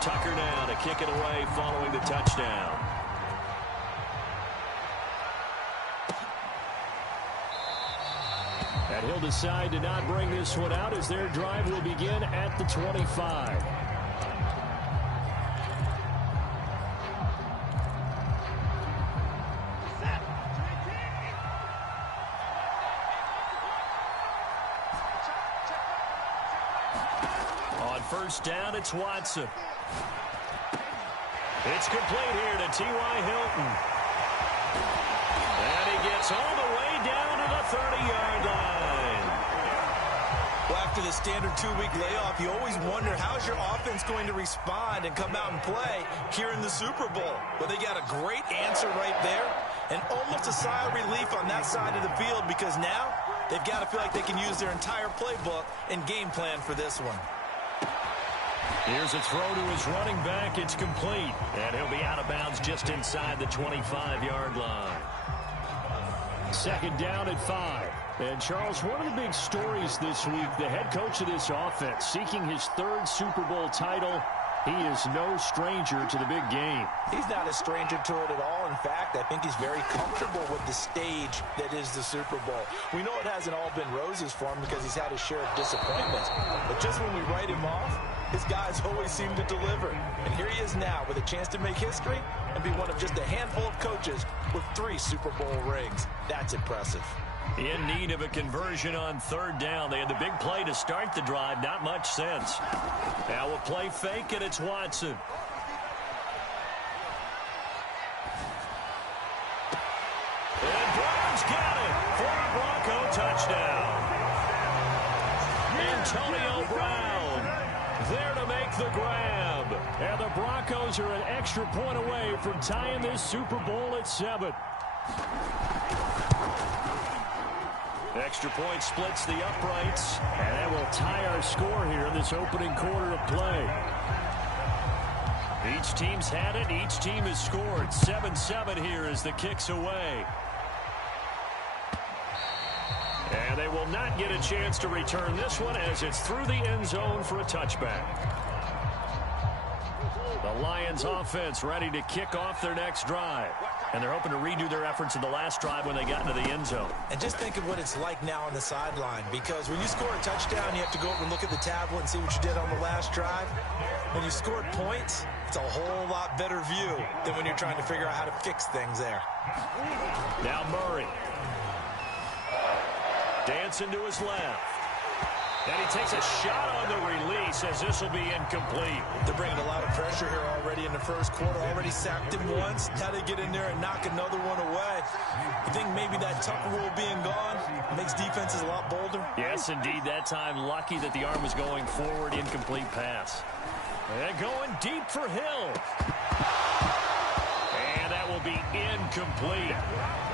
Tucker now to kick it away following the touchdown. And he'll decide to not bring this one out as their drive will begin at the 25. On first down, it's Watson. It's complete here to T.Y. Hilton. And he gets all the way down to the 30-yard line. Well, after the standard 2-week layoff, you always wonder how's your offense going to respond and come out and play here in the Super Bowl. Well, they got a great answer right there and almost a sigh of relief on that side of the field because now they've got to feel like they can use their entire playbook and game plan for this one. Here's a throw to his running back. It's complete. And he'll be out of bounds just inside the 25-yard line. Second down at 5. And, Charles, one of the big stories this week, the head coach of this offense seeking his 3rd Super Bowl title. He is no stranger to the big game. He's not a stranger to it at all. In fact, I think he's very comfortable with the stage that is the Super Bowl. We know it hasn't all been roses for him because he's had his share of disappointments. But just when we write him off, his guys always seem to deliver. And here he is now with a chance to make history and be one of just a handful of coaches with 3 Super Bowl rings. That's impressive. In need of a conversion on 3rd down. They had the big play to start the drive. Not much sense. Now a play fake, and it's Watson. And Brown's got it for a Bronco touchdown. Antonio Brown there to make the grab. And the Broncos are an extra point away from tying this Super Bowl at 7. Extra point splits the uprights, and that will tie our score here in this opening quarter of play. Each team's had it. Each team has scored. 7-7 here as the kick's away. And they will not get a chance to return this one as it's through the end zone for a touchback. The Lions offense ready to kick off their next drive. And they're hoping to redo their efforts in the last drive when they got into the end zone. And just think of what it's like now on the sideline. Because when you score a touchdown, you have to go over and look at the tablet and see what you did on the last drive. When you scored points, it's a whole lot better view than when you're trying to figure out how to fix things there. Now Murray. Dancing to his left. And he takes a shot on the release as this will be incomplete. They're bringing a lot of pressure here already in the first quarter. Already sacked him once. Now they get in there and knock another one away. I think maybe that Tucker rule being gone makes defenses a lot bolder. Yes, indeed. That time lucky that the arm was going forward. Incomplete pass. And going deep for Hill. And that will be incomplete.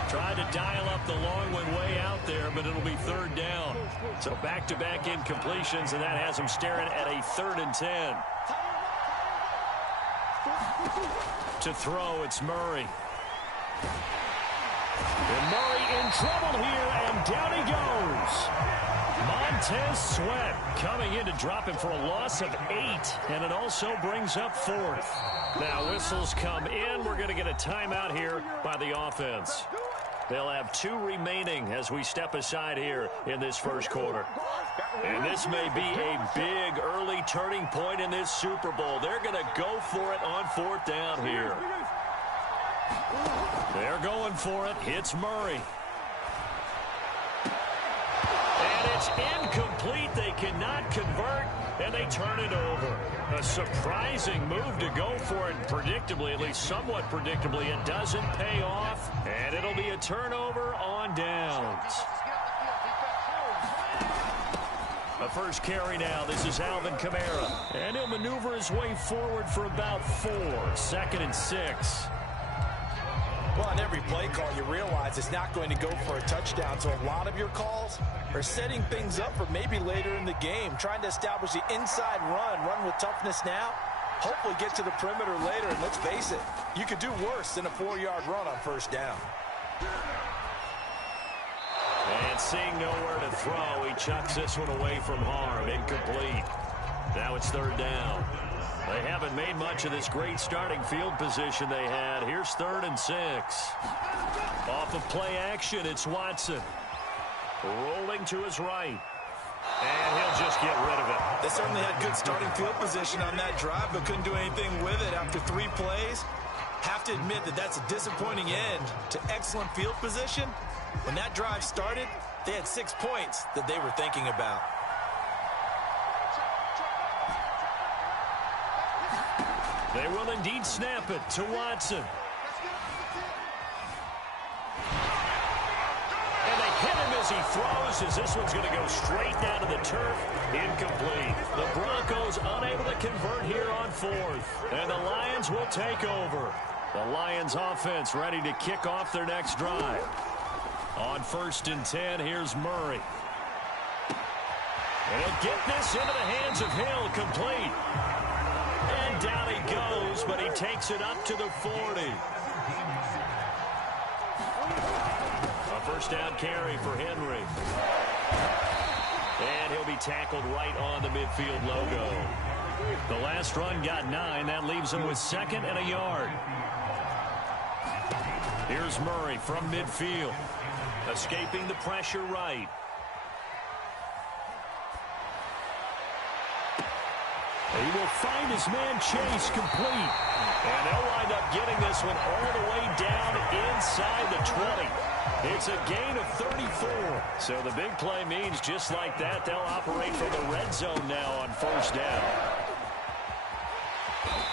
Tried to dial up the long one way out there, but it'll be 3rd down. So back-to-back incompletions, and that has them staring at a 3rd and 10. To throw, it's Murray. And Murray in trouble here, and down he goes. Montez Sweat coming in to drop him for a loss of 8, and it also brings up 4th. Now whistles come in. We're going to get a timeout here by the offense. They'll have 2 remaining as we step aside here in this first quarter. And this may be a big early turning point in this Super Bowl. They're going to go for it on 4th down here. They're going for it. It's Murray. And it's incomplete. They cannot convert, and they turn it over. A surprising move to go for it. Predictably, at least somewhat predictably, it doesn't pay off, and it'll be a turnover on downs. A first carry now. This is Alvin Kamara, and he'll maneuver his way forward for about 4. 2nd and 6. Well, on every play call, you realize it's not going to go for a touchdown. So a lot of your calls are setting things up for maybe later in the game, trying to establish the inside run with toughness now, hopefully get to the perimeter later. And let's face it, you could do worse than a 4-yard run on 1st down. And seeing nowhere to throw, he chucks this one away from harm. Incomplete. Now it's 3rd down. They haven't made much of this great starting field position they had. Here's 3rd and 6. Off of play action, it's Watson. Rolling to his right. And he'll just get rid of it. They certainly had good starting field position on that drive, but couldn't do anything with it after 3 plays. Have to admit that that's a disappointing end to excellent field position. When that drive started, they had 6 points that they were thinking about. They will indeed snap it to Watson. And they hit him as he throws, as this one's going to go straight down to the turf. Incomplete. The Broncos unable to convert here on 4th. And the Lions will take over. The Lions offense ready to kick off their next drive. On 1st and 10, here's Murray. And he'll get this into the hands of Hill, complete. And down he goes, but he takes it up to the 40. A 1st down carry for Henry. And he'll be tackled right on the midfield logo. The last run got 9. That leaves him with 2nd and a yard. Here's Murray from midfield. Escaping the pressure right. He will find his man Chase, complete. And they'll wind up getting this one all the way down inside the 20. It's a gain of 34. So the big play means just like that, they'll operate from the red zone now on 1st down.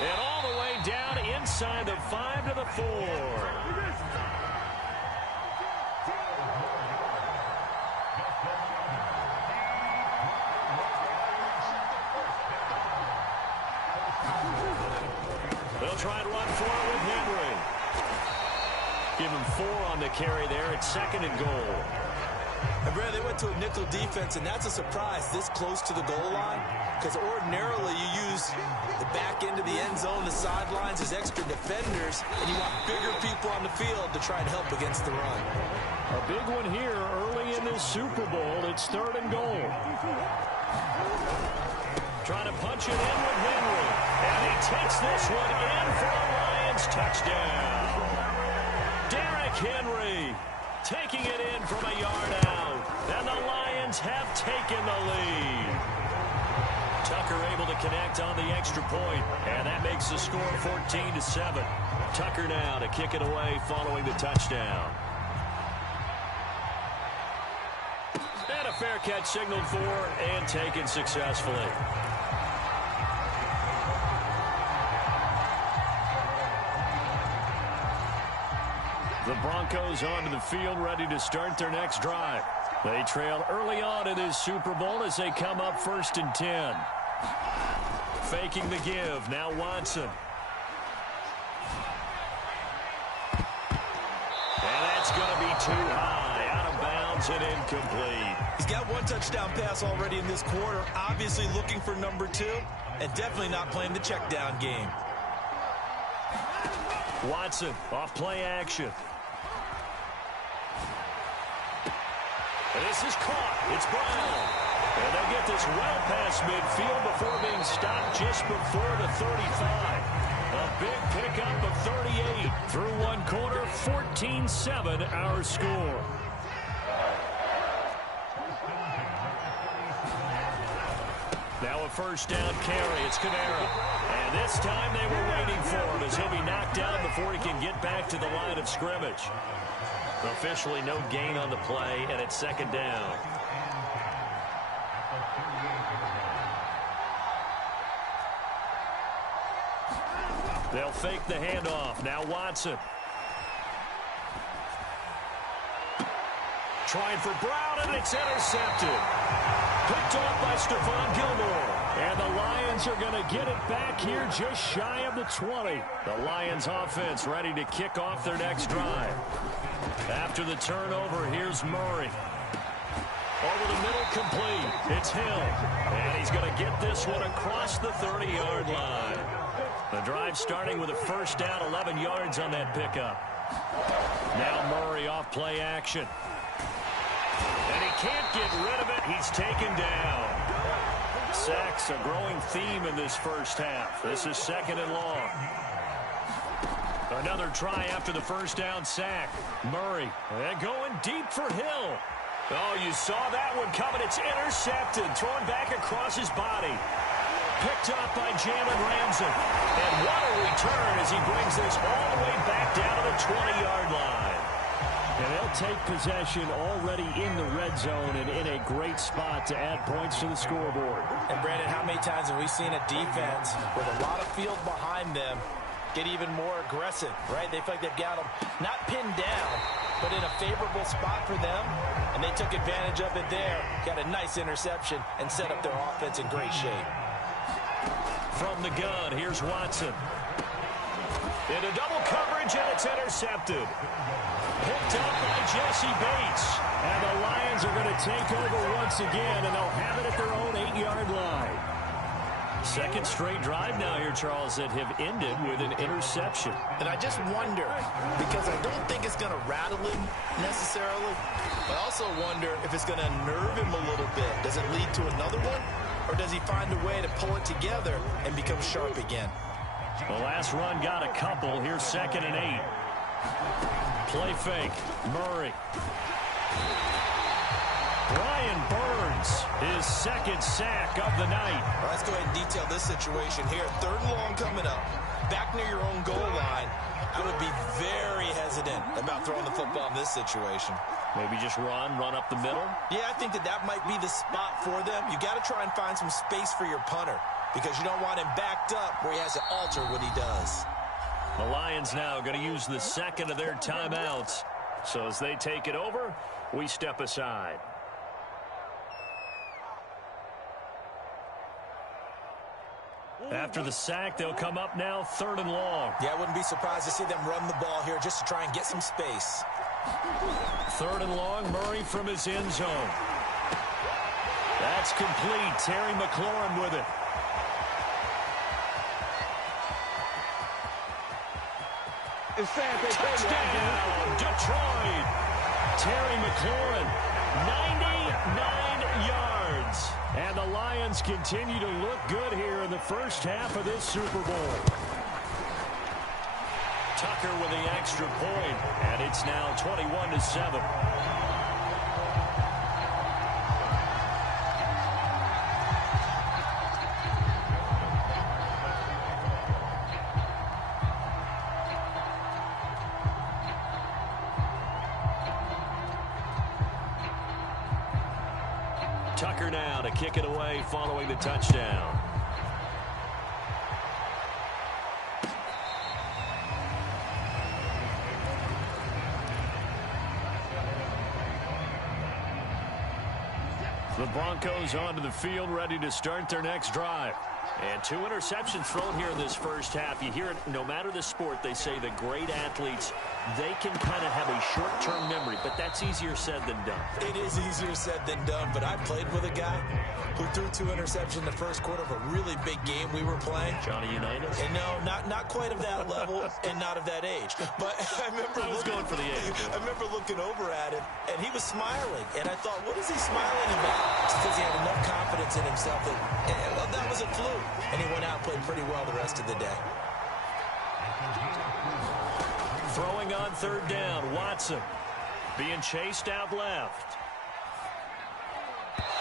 And all the way down inside the 5 to the 4. They'll try and run for it with Henry. Give him 4 on the carry there. It's 2nd and goal. And Brad, they went to a nickel defense, and that's a surprise this close to the goal line, because ordinarily you use the back end of the end zone, the sidelines as extra defenders, and you want bigger people on the field to try and help against the run. A big one here early in this Super Bowl. It's 3rd and goal. Trying to punch it in with Henry. And he takes this one in for a Lions touchdown. Derrick Henry taking it in from a yard out. And the Lions have taken the lead. Tucker able to connect on the extra point. And that makes the score 14-7. Tucker now to kick it away following the touchdown. And a fair catch signaled for and taken successfully. The Broncos onto the field, ready to start their next drive. They trail early on in this Super Bowl as they come up 1st and 10. Faking the give. Now Watson. And that's going to be too high. Out of bounds and incomplete. He's got 1 touchdown pass already in this quarter. Obviously looking for number 2. And definitely not playing the check down game. Watson off play action. And this is caught. It's Brown. And they'll get this well past midfield before being stopped just before the 35. A big pickup of 38. Through 1 quarter, 14-7 our score. Now a 1st down carry. It's Kamara. And this time they were waiting for him as he'll be knocked down before he can get back to the line of scrimmage. Officially no gain on the play, and it's 2nd down. They'll fake the handoff. Now Watson. Trying for Brown, and it's intercepted. Picked off by Stephon Gilmore. And the Lions are going to get it back here just shy of the 20. The Lions offense ready to kick off their next drive. After the turnover, here's Murray. Over the middle, complete. It's Hill. And he's going to get this one across the 30-yard line. The drive starting with a 1st down, 11 yards on that pickup. Now Murray off play action. And he can't get rid of it. He's taken down. Sacks a growing theme in this first half. This is 2nd and long. Another try after the first down sack. Murray and going deep for Hill. Oh, you saw that one coming. It's intercepted. Thrown back across his body. Picked up by Jalen Ramsey. And what a return as he brings this all the way back down to the 20-yard line. And they'll take possession already in the red zone and in a great spot to add points to the scoreboard. And, Brandon, how many times have we seen a defense with a lot of field behind them get even more aggressive, right? They feel like they've got them not pinned down, but in a favorable spot for them, and they took advantage of it there. Got a nice interception and set up their offense in great shape. From the gun, here's Watson. Into double coverage, and it's intercepted. Picked up by Jesse Bates. And the Lions are going to take over once again, and they'll have it at their own 8-yard line. Second straight drive now here, Charles, that have ended with an interception. And I just wonder, because I don't think it's going to rattle him necessarily, but I also wonder if it's going to unnerve him a little bit. Does it lead to another one, or does he find a way to pull it together and become sharp again? The last run got a couple. Here's 2nd and 8. Play fake. Murray. Brian Burns, his 2nd sack of the night. Well, let's go ahead and detail this situation here. 3rd and long coming up. Back near your own goal line. I would be very hesitant about throwing the football in this situation. Maybe just run up the middle? Yeah, I think that might be the spot for them. You got to try and find some space for your punter because you don't want him backed up where he has to alter what he does. The Lions now going to use the 2nd of their timeouts. So as they take it over, we step aside. After the sack, they'll come up now 3rd and long. Yeah, I wouldn't be surprised to see them run the ball here just to try and get some space. 3rd and long, Murray from his end zone. That's complete. Terry McLaurin with it. Touchdown, Detroit. Terry McLaurin, 99 yards. And the Lions continue to look good here in the first half of this Super Bowl. Tucker with the extra point, and it's now 21-7. Tucker now to kick it away following the touchdown. The Broncos onto the field, ready to start their next drive. And 2 interceptions thrown here in this first half. You hear it, no matter the sport, they say the great athletes, they can kind of have a short-term memory, but that's easier said than done. It is easier said than done, but I played with a guy who threw 2 interceptions in the first quarter of a really big game we were playing. Johnny Unitas? And no, not quite of that level and not of that age. But I remember going for the age. I remember looking over at him, and he was smiling. And I thought, what is he smiling about? It's because he had enough confidence in himself that was a fluke. And he went out and played pretty well the rest of the day. Throwing on 3rd down, Watson being chased out left.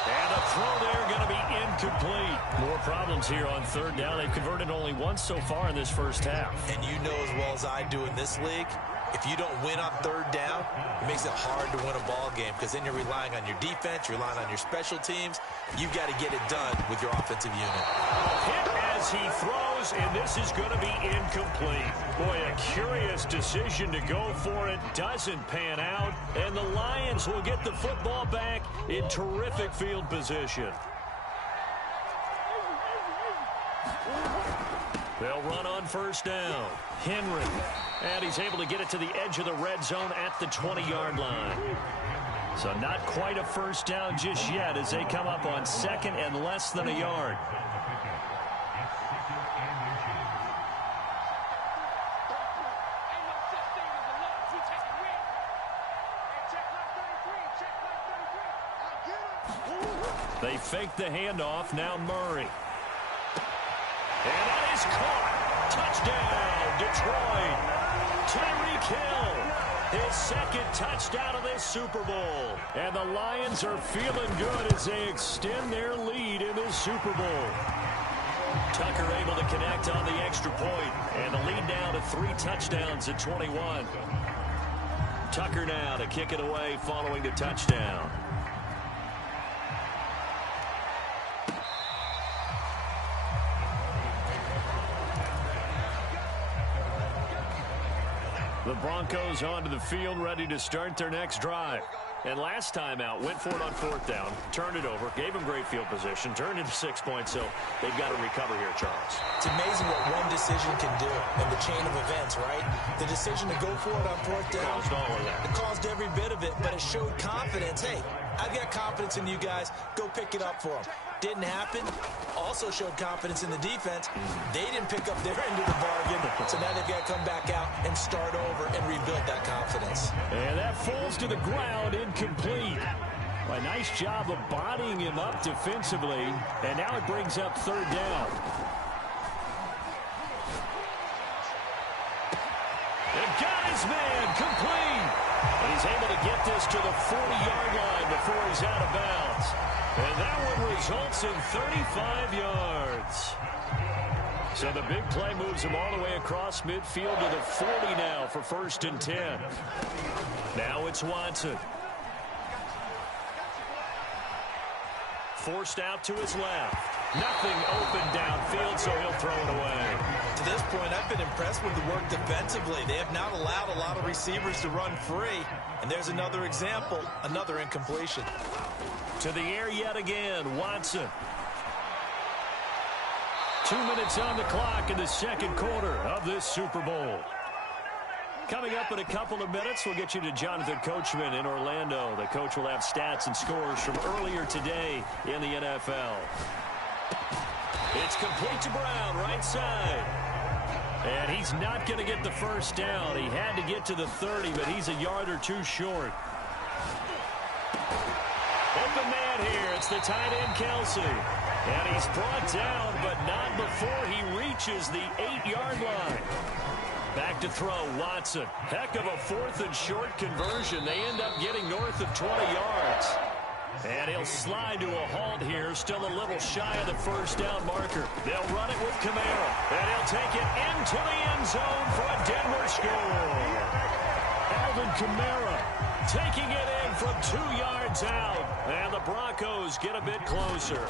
And a throw there going to be incomplete. More problems here on 3rd down. They've converted only once so far in this first half. And you know as well as I do in this league, if you don't win on 3rd down, it makes it hard to win a ball game because then you're relying on your defense, you're relying on your special teams. You've got to get it done with your offensive unit. Hit as he throws, and this is going to be incomplete. Boy, a curious decision to go for it. Doesn't pan out, and the Lions will get the football back in terrific field position. They'll run on 1st down. Henry. And he's able to get it to the edge of the red zone at the 20-yard line. So not quite a 1st down just yet as they come up on 2nd and less than a yard. They fake the handoff. Now Murray. And that is caught. Touchdown, Detroit. Tyreek Hill, his second touchdown of this Super Bowl. And the Lions are feeling good as they extend their lead in this Super Bowl. Tucker able to connect on the extra point, and the lead now to 3 touchdowns at 21. Tucker now to kick it away following the touchdown. The Broncos onto the field, ready to start their next drive. And last time out, went for it on 4th down, turned it over, gave them great field position, turned into 6 points, so they've got to recover here, Charles. It's amazing what one decision can do in the chain of events, right? The decision to go for it on 4th down. Caused all of that. It caused every bit of it, but it showed confidence. Hey, I've got confidence in you guys. Go pick it up for them. Didn't happen. Also showed confidence in the defense. They didn't pick up their end of the bargain, so now they've got to come back out and start over and rebuild that confidence. And that falls to the ground, incomplete. A nice job of bodying him up defensively, and now it brings up 3rd down. And got his man complete. And he's able to get this to the 40-yard line before he's out of bounds. And that one results in 35 yards. So the big play moves him all the way across midfield to the 40 now for 1st and 10. Now it's Watson. Forced out to his left. Nothing open downfield, so he'll throw it away. To this point, I've been impressed with the work defensively. They have not allowed a lot of receivers to run free. And there's another example, another incompletion. To the air yet again, Watson. 2 minutes on the clock in the second quarter of this Super Bowl. Coming up in a couple of minutes, we'll get you to Jonathan Coachman in Orlando. The coach will have stats and scores from earlier today in the NFL. It's complete to Brown, right side. And he's not going to get the first down. He had to get to the 30, but he's a yard or 2 short. Open man here. It's the tight end, Kelsey. And he's brought down, but not before he reaches the 8-yard line. Back to throw, Watson. Heck of a 4th and short conversion. They end up getting north of 20 yards. And he'll slide to a halt here, still a little shy of the first down marker. They'll run it with Kamara, and he'll take it into the end zone for a Denver score. Alvin Kamara taking it in from 2 yards out, and the Broncos get a bit closer.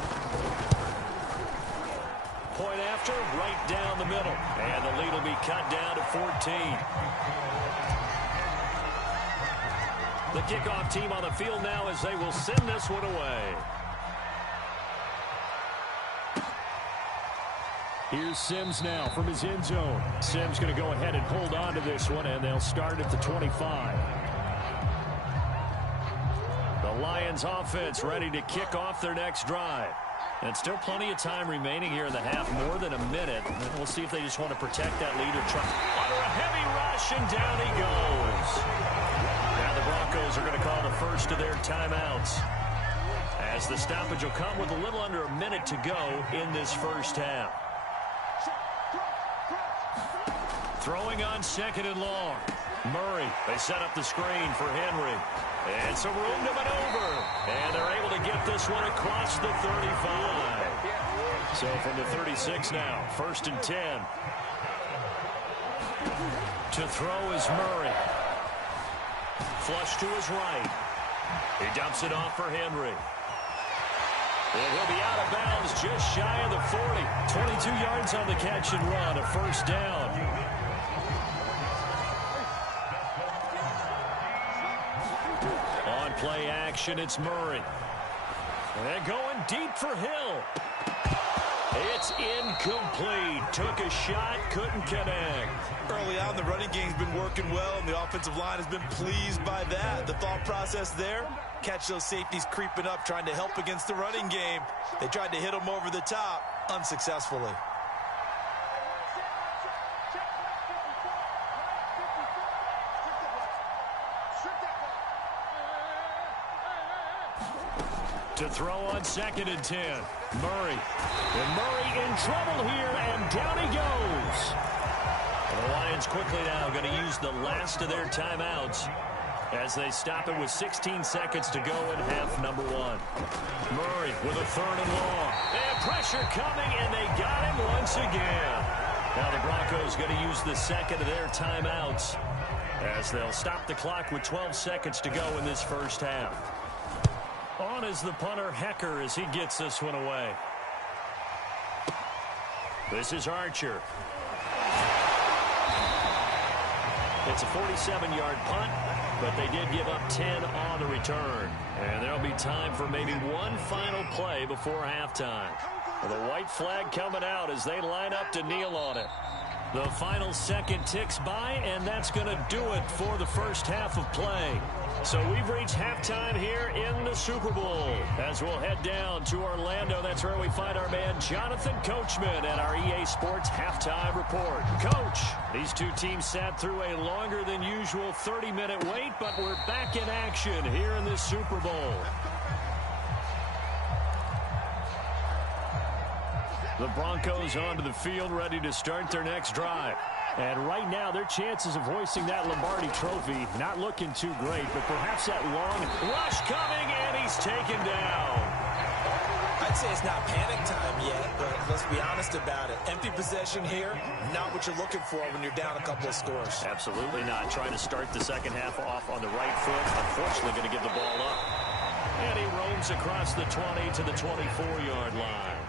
Point after, right down the middle, and the lead will be cut down to 14. The kickoff team on the field now as they will send this one away. Here's Sims now from his end zone. Sims going to go ahead and hold on to this one, and they'll start at the 25. The Lions offense ready to kick off their next drive. And still plenty of time remaining here in the half, more than a minute. And we'll see if they just want to protect that lead or try. Under a heavy rush, and down he goes. Now the Broncos are going to call the first of their timeouts, as the stoppage will come with a little under a minute to go in this first half. Throwing on 2nd and long. Murray, they set up the screen for Henry. And some room to maneuver. And they're able to get this one across the 35. So from the 36 now, 1st and 10. To throw is Murray. Flush to his right. He dumps it off for Henry. And he'll be out of bounds just shy of the 40. 22 yards on the catch and run, a first down. On play action, it's Murray. And going deep for Hill. It's incomplete. Took a shot, couldn't connect. Early on, the running game's been working well, and the offensive line has been pleased by that. The thought process there, catch those safeties creeping up, trying to help against the running game. They tried to hit them over the top, unsuccessfully. To throw on 2nd and 10. Murray. And Murray in trouble here, and down he goes. And the Lions quickly now going to use the last of their timeouts as they stop it with 16 seconds to go in half number 1. Murray with a 3rd and long. And pressure coming, and they got him once again. Now the Broncos going to use the 2nd of their timeouts as they'll stop the clock with 12 seconds to go in this first half. On is the punter, Hecker, as he gets this one away. This is Archer. It's a 47-yard punt, but they did give up 10 on the return. And there'll be time for maybe one final play before halftime. The white flag coming out as they line up to kneel on it. The final second ticks by, and that's going to do it for the first half of play. So we've reached halftime here in the Super Bowl. As we'll head down to Orlando, that's where we find our man Jonathan Coachman at our EA Sports Halftime Report. Coach, these two teams sat through a longer than usual 30-minute wait, but we're back in action here in this Super Bowl. The Broncos onto the field, ready to start their next drive. And right now, their chances of hoisting that Lombardi trophy not looking too great, but perhaps that long rush coming, and he's taken down. I'd say it's not panic time yet, but let's be honest about it. Empty possession here, not what you're looking for when you're down a couple of scores. Absolutely not. Trying to start the second half off on the right foot. Unfortunately, going to give the ball up. And he roams across the 20 to the 24-yard line.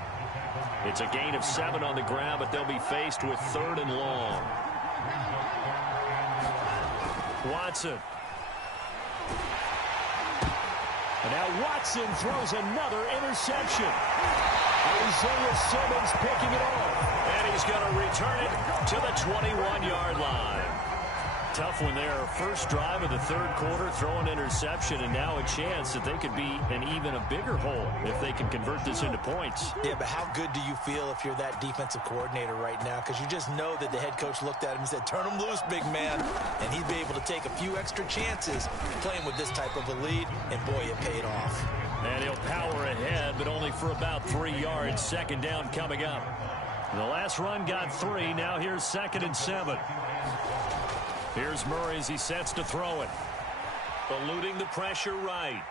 It's a gain of 7 on the ground, but they'll be faced with 3rd and long. Watson. And now Watson throws another interception. Isaiah Simmons picking it off. And he's going to return it to the 21-yard line. Tough one there. First drive of the 3rd quarter, throw an interception, and now a chance that they could be in even a bigger hole if they can convert this into points. Yeah, but how good do you feel if you're that defensive coordinator right now? Because you just know that the head coach looked at him and said, turn him loose, big man. And he'd be able to take a few extra chances playing with this type of a lead, and boy, it paid off. And he'll power ahead, but only for about 3 yards. 2nd down coming up. The last run got 3. Now here's 2nd and 7. Here's Murray as he sets to throw it. Eluding the pressure right.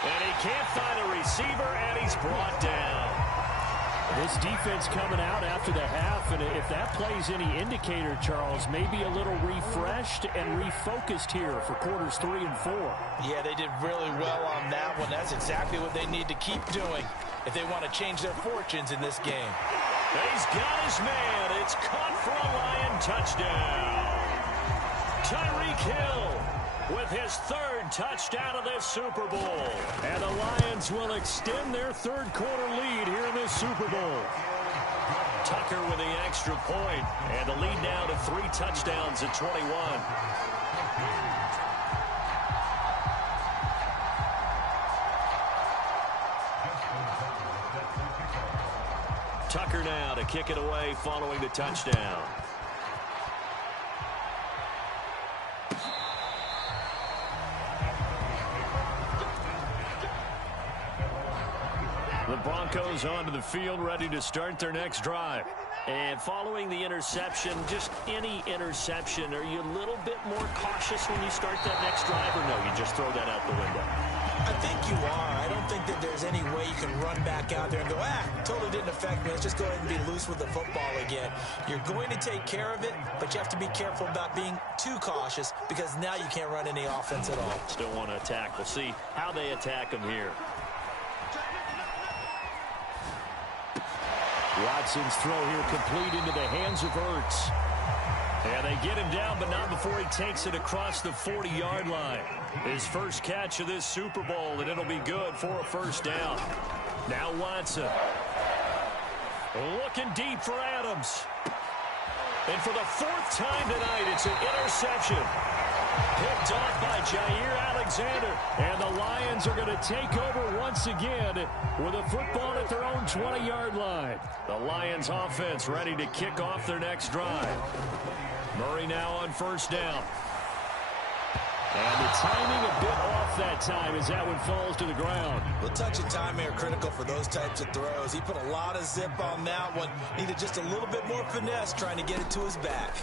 And he can't find a receiver, and he's brought down. This defense coming out after the half, and if that plays any indicator, Charles, maybe a little refreshed and refocused here for quarters 3 and 4. Yeah, they did really well on that one. That's exactly what they need to keep doing if they want to change their fortunes in this game. He's got his man. It's caught for a Lion touchdown. Tyreek Hill with his 3rd touchdown of this Super Bowl. And the Lions will extend their 3rd quarter lead here in this Super Bowl. Tucker with the extra point, and the lead now to 3 touchdowns at 21. Tucker now to kick it away following the touchdown. The Broncos onto the field, ready to start their next drive. And following the interception, just any interception, are you a little bit more cautious when you start that next drive, or no, you just throw that out the window? I think you are. I don't think that there's any way you can run back out there and go, totally didn't affect me. Let's just go ahead and be loose with the football again. You're going to take care of it, but you have to be careful about being too cautious because now you can't run any offense at all. Still want to attack. We'll see how they attack them here. Watson's throw here complete into the hands of Ertz. And they get him down, but not before he takes it across the 40-yard line. His first catch of this Super Bowl, and it'll be good for a 1st down. Now Watson. Looking deep for Adams. And for the 4th time tonight, it's an interception. Picked off by Jair Alexander. And the Lions are going to take over once again with a football at their own 20-yard line. The Lions offense ready to kick off their next drive. Murray now on 1st down. And the timing a bit off that time as that one falls to the ground. Well, touch and timing are critical for those types of throws. He put a lot of zip on that one. Needed just a little bit more finesse trying to get it to his back.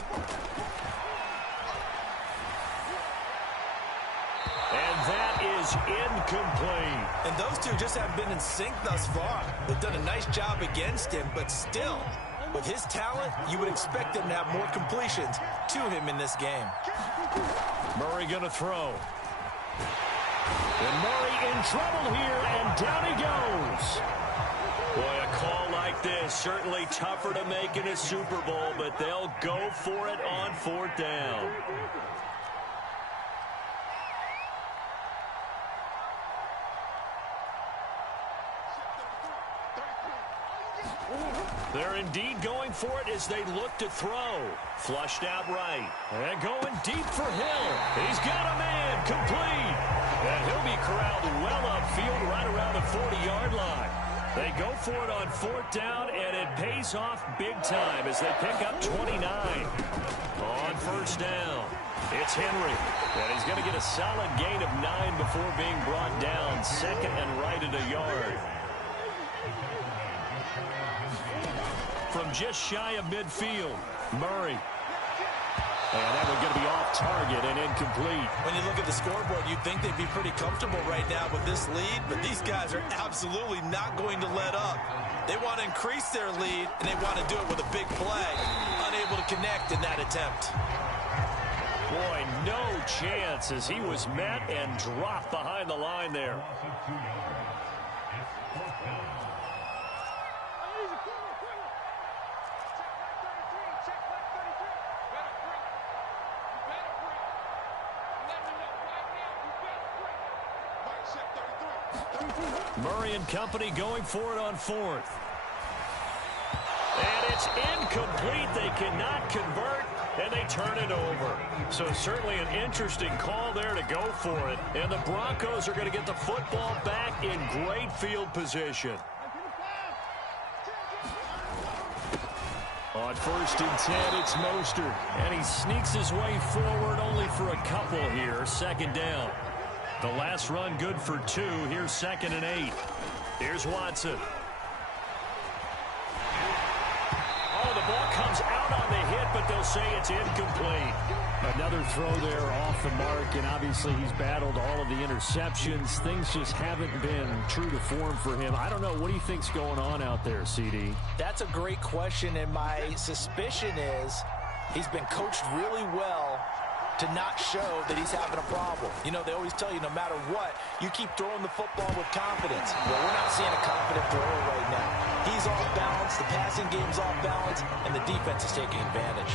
And that is incomplete. And those two just haven't been in sync thus far. They've done a nice job against him, but still, with his talent, you would expect him to have more completions to him in this game. Murray going to throw. And Murray in trouble here, and down he goes. Boy, a call like this, certainly tougher to make in a Super Bowl, but they'll go for it on 4th down. They're indeed going for it as they look to throw. Flushed out right. And going deep for Hill. He's got a man complete. And he'll be corralled well upfield right around the 40-yard line. They go for it on 4th down, and it pays off big time as they pick up 29. On 1st down, it's Henry. And he's going to get a solid gain of 9 before being brought down. 2nd and right at a yard. From just shy of midfield, Murray. And that one's going to be off target and incomplete. When you look at the scoreboard, you'd think they'd be pretty comfortable right now with this lead, but these guys are absolutely not going to let up. They want to increase their lead, and they want to do it with a big play. Unable to connect in that attempt. Boy, no chance as he was met and dropped behind the line there. Murray and company going for it on 4th. And it's incomplete. They cannot convert, and they turn it over. So certainly an interesting call there to go for it. And the Broncos are going to get the football back in great field position. On 1st and 10, it's Mostert. And he sneaks his way forward only for a couple here. 2nd down. The last run good for 2. Here's 2nd and 8. Here's Watson. Oh, the ball comes out on the hit, but they'll say it's incomplete. Another throw there off the mark, and obviously he's battled all of the interceptions. Things just haven't been true to form for him. I don't know. What do you think's going on out there, CD? That's a great question, and my suspicion is he's been coached really well to not show that he's having a problem. You know, they always tell you no matter what, you keep throwing the football with confidence. Well, we're not seeing a confident thrower right now. He's off balance, the passing game's off balance, and the defense is taking advantage.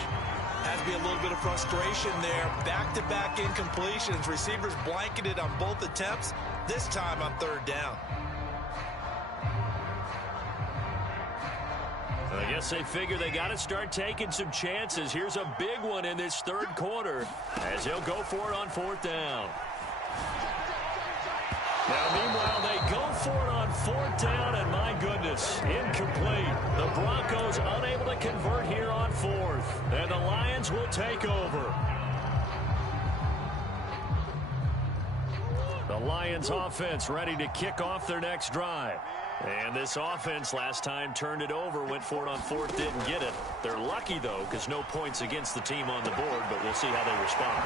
Has to be a little bit of frustration there. Back-to-back incompletions. Receivers blanketed on both attempts, this time on 3rd down. I guess they figure they got to start taking some chances. Here's a big one in this 3rd quarter as he'll go for it on 4th down. Now, meanwhile, they go for it on 4th down, and my goodness, incomplete. The Broncos unable to convert here on 4th, and the Lions will take over. The Lions offense ready to kick off their next drive. And this offense last time turned it over, went for it on 4th, didn't get it. They're lucky, though, because no points against the team on the board, but we'll see how they respond.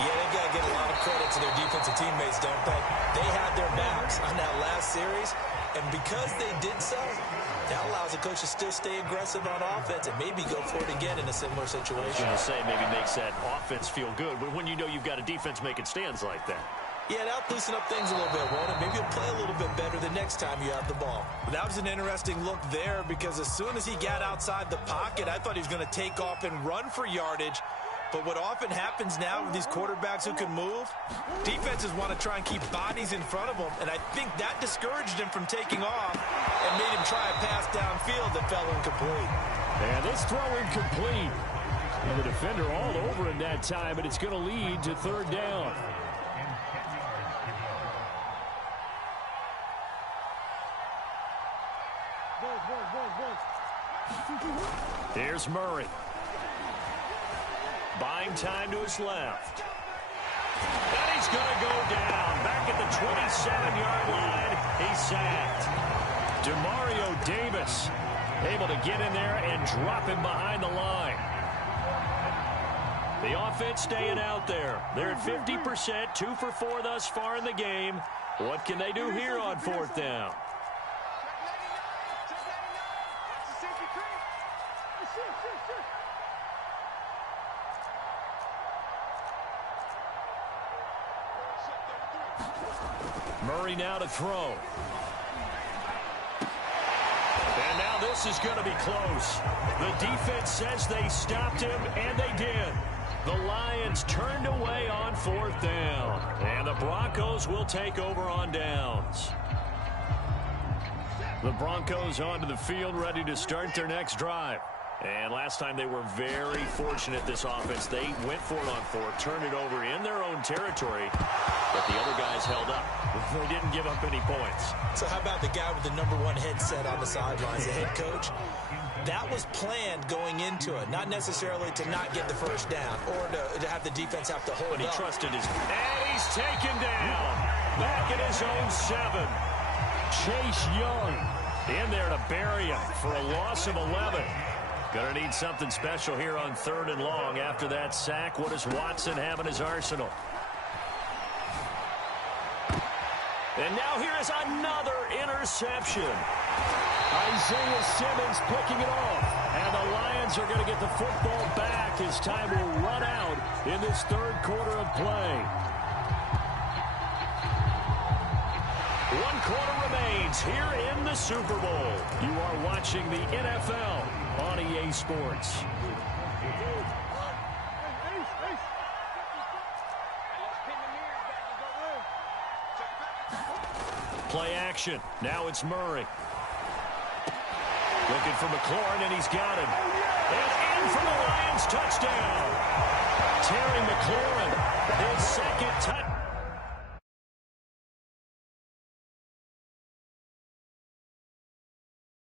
Yeah, they've got to give a lot of credit to their defensive teammates, don't they? They had their backs on that last series, and because they did so, that allows the coach to still stay aggressive on offense and maybe go for it again in a similar situation. I was going to say, maybe makes that offense feel good, but when you know you've got a defense making stands like that. Yeah, that'll loosen up things a little bit, won't it? Maybe you'll play a little bit better the next time you have the ball. That was an interesting look there because as soon as he got outside the pocket, I thought he was going to take off and run for yardage. But what often happens now with these quarterbacks who can move, defenses want to try and keep bodies in front of them, and I think that discouraged him from taking off and made him try a pass downfield that fell incomplete. And this throw incomplete. And the defender all over him that time, but it's going to lead to 3rd down. Here's Murray. Buying time to his left. And he he's going to go down. Back at the 27-yard line, he's sacked. Demario Davis able to get in there and drop him behind the line. The offense staying out there. They're at 50%, 2 for 4 thus far in the game. What can they do here on 4th down? Murray now to throw. And now this is going to be close. The defense says they stopped him, and they did. The Lions turned away on 4th down. And the Broncos will take over on downs. The Broncos onto the field, ready to start their next drive. And last time they were very fortunate, this offense. They went for it on 4th, turned it over in their own territory, but the other guys held up. They didn't give up any points. So how about the guy with the #1 headset on the sidelines, the head coach? That was planned going into it, not necessarily to not get the first down or to have the defense have to hold But he up. trusted his... And he's taken down. Back at his own 7. Chase Young in there to bury him for a loss of 11. Going to need something special here on 3rd and long. After that sack, what does Watson have in his arsenal? And now here is another interception. Isaiah Simmons picking it off. And the Lions are going to get the football back as time will run out in this 3rd quarter of play. 1 quarter remains here in the Super Bowl. You are watching the NFL on EA Sports. Play action. Now it's Murray. Looking for McLaurin, and he's got him. And in for the Lions touchdown. Terry McLaurin, his 2nd touchdown.